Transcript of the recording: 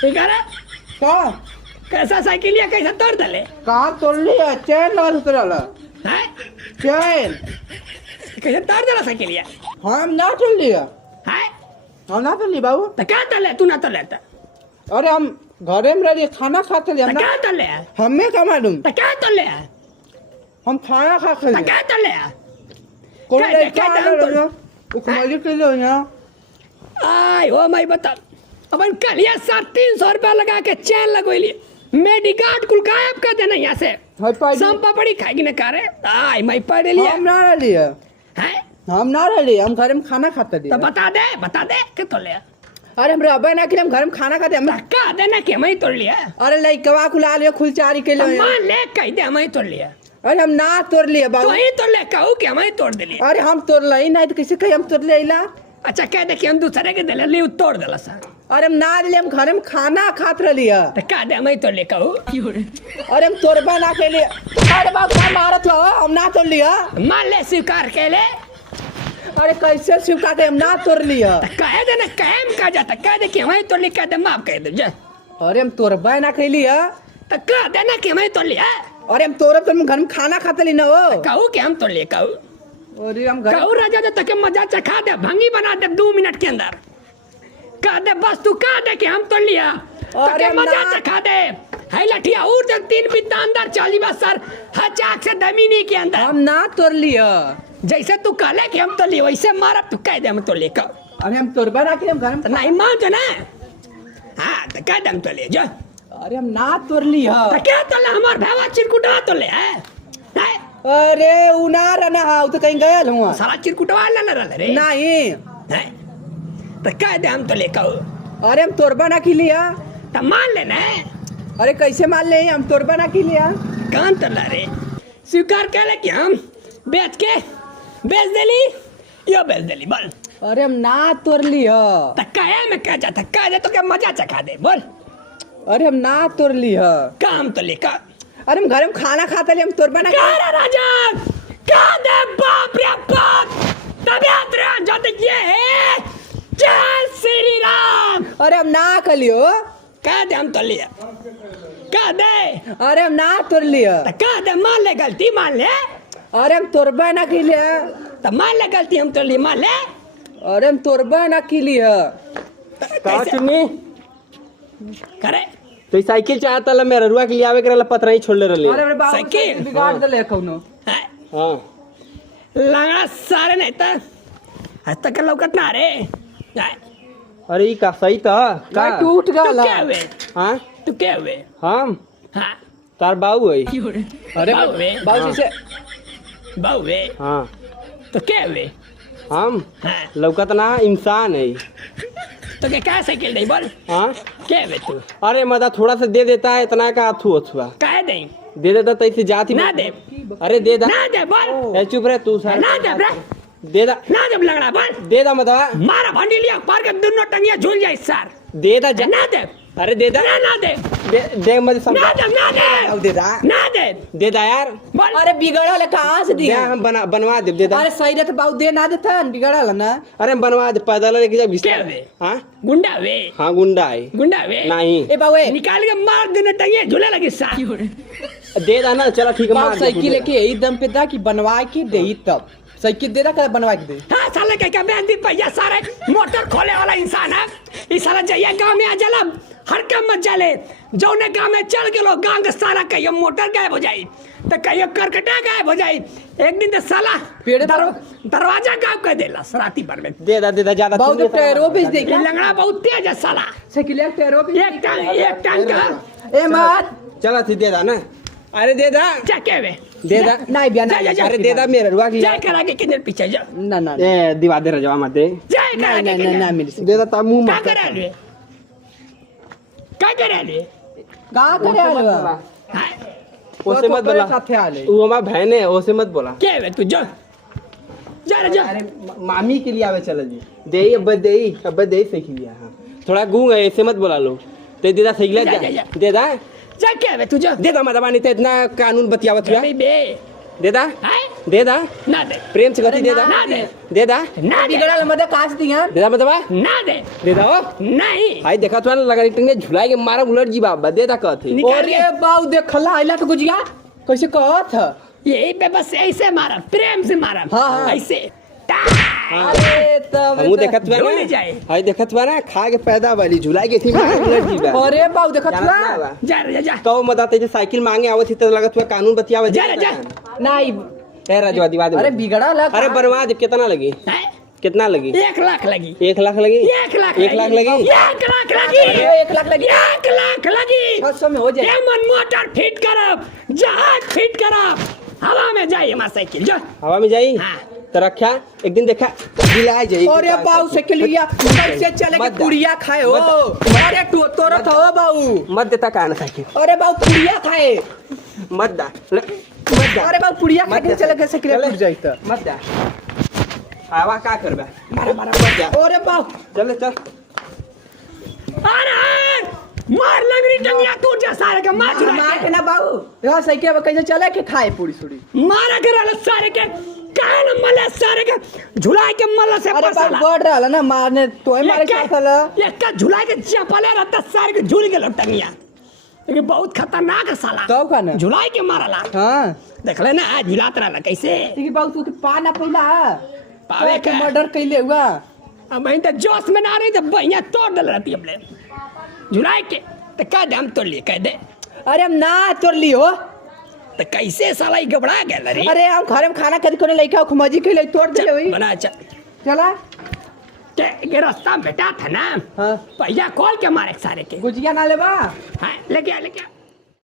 ठीक है ना? का कैसा साइकिल है, कैसा तोड़ दले कहाँ तोड़ लिया? चैन लगा तो रहा है, चैन। कैसे तोड़ दला साइकिल है? हम ना तोड़ लिया, है हम ना तोड़ लिया बाबू। तो क्या तले तू ना तले तो अरे हम घरे में रहिए खाना खाते लिए क्या तले हमें क्या मालूम, तो क्या तले हम खाना खा तो क्या तले कौन क्या- लड़का क्या आ दाम तो- रहा है उखमाली के लिए यहाँ। आय ओ मैं बता अपन कल ये 350 रुपया लगा के चैन लगोली मेडिकार्ड कुल गायब कर देना यहाँ से। हाय पाई सम पापड़ी खाएगी ना कारे आय मैं पढ़ लिया हम ना रहिए, है हम ना रहिए, हम घरे में खाना खाते लिए। तो बता दे के तो ले अरे हम रबे ना कि हम घर में खाना खाते हम। धक्का देना के मैं तोड़ लिया अरे लइकवा खुला लियो खुलचारी के लिए। मान ले कह दे मैं तोड़ लिया अरे हम ना तोड़ लिए तो बाबू। ही तोड़ ले कहू के मैं तोड़ दिली। अरे हम तोड़ ली नहीं तो कैसे कही हम तोड़ ले ला। अच्छा कह दे कि हम दूसरे के दिले ली तोड़ दिला सर अरे हम ना दिले, हम घरे में खाना खात रही। तो कह दे मैं तोड़ ले कहू अरे हम तोड़बा ना के लिए। अरे बाबू क्या मारत हो, हम ना तोड़ लिया। मान ले स्वीकार के ले अरे कैसे स्वीकार के हम ना तोड़ लिया। तो कह दे ना कहम कह जाता कह दे कि मैं तोड़ ली कह दे माफ कह दे जा अरे हम तोड़बा ना के लिया। तो कह दे ना कि मैं तोड़ लिया अरे हम तोड़ब तो हम घर में खाना खाते ली ना हो। कहू कि हम तोड़ लिए कहू अरे हम घर कहू राजा जो तक मजा चखा दे भंगी बना दे 2 मिनट के अंदर कह दे बस तू कह दे कि हम तोड़ लिया अरे तके मजा ना। चखा दे है लठिया और तक 3 बित्ता अंदर चली बस सर हचाक से दमीनी के अंदर हम ना तोड़ लिया। जैसे तू कहले कि हम तोड़ लिए वैसे मारा तू कह दे हम तोड़ लिए कहू अरे हम तोड़बा ना के हम घर में। तो नहीं मान तो ना हाँ तो कह दे हम तोड़ लिए जो अरे हम ना तोड़ लिया। तो क्या तोड़ ले हमार भावा चिरकुटवा तोड़ ले है अरे उना रहना हाँ तो कहीं गया हुआ सारा चिरकुटवा लेना रहा रे नहीं। है तो कह दे हम तो ले कहू अरे हम तोड़बा ना की लिया। तो मान लेना अरे कैसे मान ले हम तोड़बा ना की लिया। कान तो ला रे स्वीकार कर ले कि हम बेच देली यो बेच देली बोल अरे हम ना तोड़ लिया। तो कहे में कह जाता कह दे तो क्या मजा चखा दे बोल अरे हम ना तोड़ लिया। काम तो ले का अरे हम घर में खाना खाते लिए हम तोड़बा ना क्या रे राजा कह दे बाप रे बाप तबियत रे जो देखिए है जय श्री राम। अरे हम ना कर लियो। कह दे हम तो लिया कह दे अरे हम ना तोड़ लिया। तो कह दे मान ले गलती मान ले अरे हम तोड़बा ना की लिया। तो मान ले गलती हम तो ली मान ले अरे हम तोड़बा ना की लिया। कैसे? करे तो साइकिल चाहता ला मेरा रुआ के लिए आवे करे पत्र ही छोड़ ले रहे। अरे बाबू साइकिल? बिगाड़ दले कौनो। है? हां लंगड़ा सारे नहीं तो आज तक लौकत ना रे है? अरे ई का सही था का का टूट तू गया। क्या हुए हां तू क्या हुए हम हाँ तार बाऊ है। अरे बाबू बाबू से बाबू हां तो क्या हुए हम हाँ लौकत ना इंसान है। तो क्या साइकिल नहीं बोल हां क्या हुए तू अरे मदा थोड़ा सा दे देता है इतना का अथु अथुआ कह दे दे देता तो ऐसे जाती ना दे अरे दे दा ना दे बोल ए चुप रह तू सर ना दे bre दे दा ना दे लंगड़ा बोल दे दा मदा मारा भंडी लिया पार के दोनों टंगिया झूल जाए सर दे दा जा ना दे अरे दे दा ना दे दे मत समझ ना दे ना दे दे दा। ना दे दे दा यार बोल अरे बिगड़ा ले कहाँ से दे दिया। हम बनवा दे दे दा अरे सही रहता बाबू दे ना देता बिगड़ा ला ना। अरे हम बनवा दे पैदल लेके जा क्या घिसला वे हां गुंडा वे हां गुंडा है गुंडा वे नहीं ए बाबू ए निकाल के मार देने टंगिया झूले लगी सर दे दा ना चलो ठीक है बाबू मार साइकिल लेके यही दम पे दा कि बनवा के दे तब साइकिल दे दा बनवा के दे। हाँ साले क्या बेच दी भैया सारे मोटर खोले वाला इंसान है इस साला जइया गांव में आ जाला हर काम मत जाले जौने गांव में चल गेलो गांव के सारा कहियो मोटर गायब हो जाई तो कहियो करकटा गायब हो जाई एक दिन तो साला दरवाजा गायब कर देला राती भर में दे दा ज्यादा बाबू तो टायरो बेच दे ये लंगड़ा बहुत तेज है साला साइकिल एक टायरो बेच एक टांग का ए मत चला थी दे दा ना अरे दे दा चके वे दे दा नहीं बिया जा, जा, जा। अरे दे दा मेरा रुआ के जाए करा के किधर पीछे जा ना ना ए दिवा दे रजवा मत दे जाए करा नहीं के नहीं किधर ना मिल दे दा ता मुंह क्या मत करा ले क्या करा ले कहाँ करे आलवा हाँ ओसे मत बोला साथे आले। वो हमारा बहन है ओसे मत बोला क्या वे तू जा जा रे जा अरे मामी के लिए आवे चला जी अब दे साइकिल हां थोड़ा गूंग है ऐसे मत बोला लो ते दे दा साइकिल जा, जा, जा। दे दा जा क्या वे तू जा दे दा मत बानी ते इतना कानून बतियावत हुआ अरे बे दे दा हैं? दे दा ना दे प्रेम से कहती दे दा ना दे दे दा ना दे बिगड़ल मत काट दिया दे दा मतबा ना दे दे दा ओ नहीं भाई देखा तो लगा टिंगे झुलाई के मारा उलट जी बाबा दे दा कहते निकाल अरे बाऊ देखला आइला तो गुजिया कैसे कहत ह? यही पे बस ऐसे मारा प्रेम से मारा हाँ, हाँ। ऐसे अरे तब हमू देखत बा झूल ना जाए। भाई देखत बा ना खा के पैदा वाली झुलाई के थी मारा उलट जी बा अरे बाऊ देखत जानत ना हुआ बा जा रे जा तो मत आते जे साइकिल मांगे आवत थी तो लगत हुआ कानून बतियावे जा रे जा नहीं ए राजवा दिवा दे अरे बिगड़ल है अरे बर्बाद कितना लगी हैं? कितना लगी 1 लाख लगी 1 लाख लगी 1 लाख 1 लाख लगी 1 लाख लगी अरे 1 लाख लगी 1 लाख लगी 600 में हो जाए एमन मोटर फिट करब जहाज फिट करब हवा में जाए हमार साइकिल जो हवा में जाई हाँ। तो रखा एक दिन देखा दिला जाई अरे बाऊ से के लिया कैसे चले के मत दा। पुड़िया खाए हो अरे तू तोरत हो बाऊ मत देता कान साइकिल अरे बाऊ पुड़िया खाए मत दा मत दा अरे बाऊ पुड़िया मत खाए दे चले कैसे के चले। टूट जाई त मत दा हवा का करबा मारा मारा मत जा अरे बाऊ चल चल अरे मार लगरी टंगिया टूट जा सारे का मार मार के ना बाऊ देखो साइकिल पे कैसे चले के खाए पूरी सुड़ी मारा कर सारे के कान मले सारे के झुला के मल से अरे बाऊ पसला बढ़ रहा ना मारने तोय मारे क्या साला ये का झुला के चपले रहता सारे के झूल गेलो टंगिया ये बहुत खतरनाक है साला तो का ना झुलाई के मारला हां देखले ना आज झुलात रहला कैसे ठीक बाऊ तू के पाना पहिला पावे के के मर्डर कैले हुआ अब मैं तो जोश में ना रही तो बढ़िया तोड़ दल रहती अपने झुलाई के तो कह दे हम तोड़ लिए कह दे अरे हम ना तोड़ ली हो तो कैसे साला ही घबरा गया रे अरे हम घर में खाना कदी कोने लइका खुमजी के लिए तोड़ दिले होई बना चल चला के ये रास्ता में बेटा था ना हां पहिया खोल के मारे सारे के गुजिया ना लेबा हाँ लेके आ